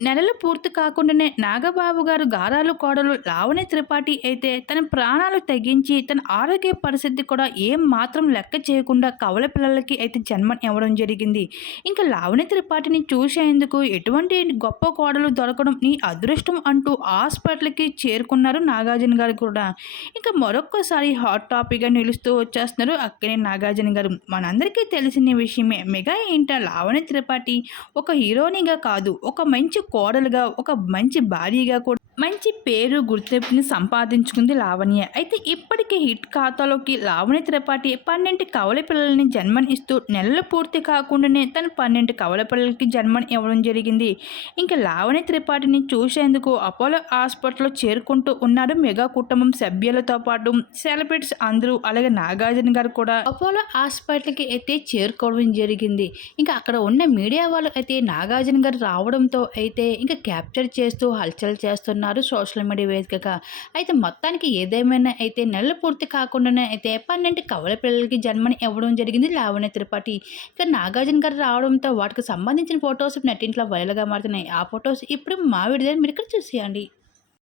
నెలలు పూర్తి కాకుండానే నాగబాబు గారు గారాలు కోడలు లావణ్య త్రిపాఠి అయితే తన ప్రాణాలు తగ్గించి తన ఆరోగ్య పరిస్థితి కూడా ఏం మాత్రం లెక్క చేయకుండా కవల పిల్లలకి అయితే జన్మ ఇవ్వడం జరిగింది. ఇంకా లావణ్య త్రిపాఠిని చూసేందుకు ఎటువంటి గొప్ప కోడలు దొరకడం నీ అదృష్టం అంటూ హాస్పిటల్కి చేరుకున్నారు నాగార్జున గారు కూడా. ఇంకా మరొక్కసారి హాట్ టాపిక్గా నిలుస్తూ వచ్చేస్తున్నారు అక్కడే నాగార్జున గారు. మనందరికీ తెలిసిన విషయమే మెగా ఇంట లావణ్య త్రిపాఠి ఒక హీరోనిగా కాదు ఒక మంచి కోడలుగా ఒక మంచి భార్యగా కూడా మంచి పేరు గుర్తింపుని సంపాదించుకుంది లావణ్య. అయితే ఇప్పటికే హిట్ ఖాతాలోకి లావణ్య త్రిపాఠి పన్నెండు కవల పిల్లల్ని జన్మనిస్తూ నెలలు పూర్తి కాకుండానే తన పన్నెండు కవల పిల్లలకి జన్మని ఇవ్వడం జరిగింది. ఇంకా లావణ్య త్రిపాఠిని చూసేందుకు అపోలో హాస్పిటల్లో చేరుకుంటూ ఉన్నారు మెగా కుటుంబం సభ్యులతో పాటు సెలబ్రిటీస్ అందరూ అలాగే నాగార్జున గారు కూడా అపోలో హాస్పిటల్కి అయితే చేరుకోవడం జరిగింది. ఇంకా అక్కడ ఉన్న మీడియా వాళ్ళు అయితే నాగార్జున గారు రావడంతో అయితే ఇంకా క్యాప్చర్ చేస్తూ హల్చల్ చేస్తున్నారు. సోషల్ మీడియా వేదికగా. అయితే మొత్తానికి ఏదేమైనా అయితే నెలలు పూర్తి కాకుండానే అయితే పన్నెండు కవల పిల్లలకి జన్మని ఇవ్వడం జరిగింది లావణ్య త్రిపాఠి. ఇక నాగార్జున గారు రావడంతో వాటికి సంబంధించిన ఫొటోస్ నెట్టింట్లో వైరల్గా మారుతున్నాయి. ఆ ఫొటోస్ ఇప్పుడు మా విడుదల మీరు ఇక్కడ చూసేయండి.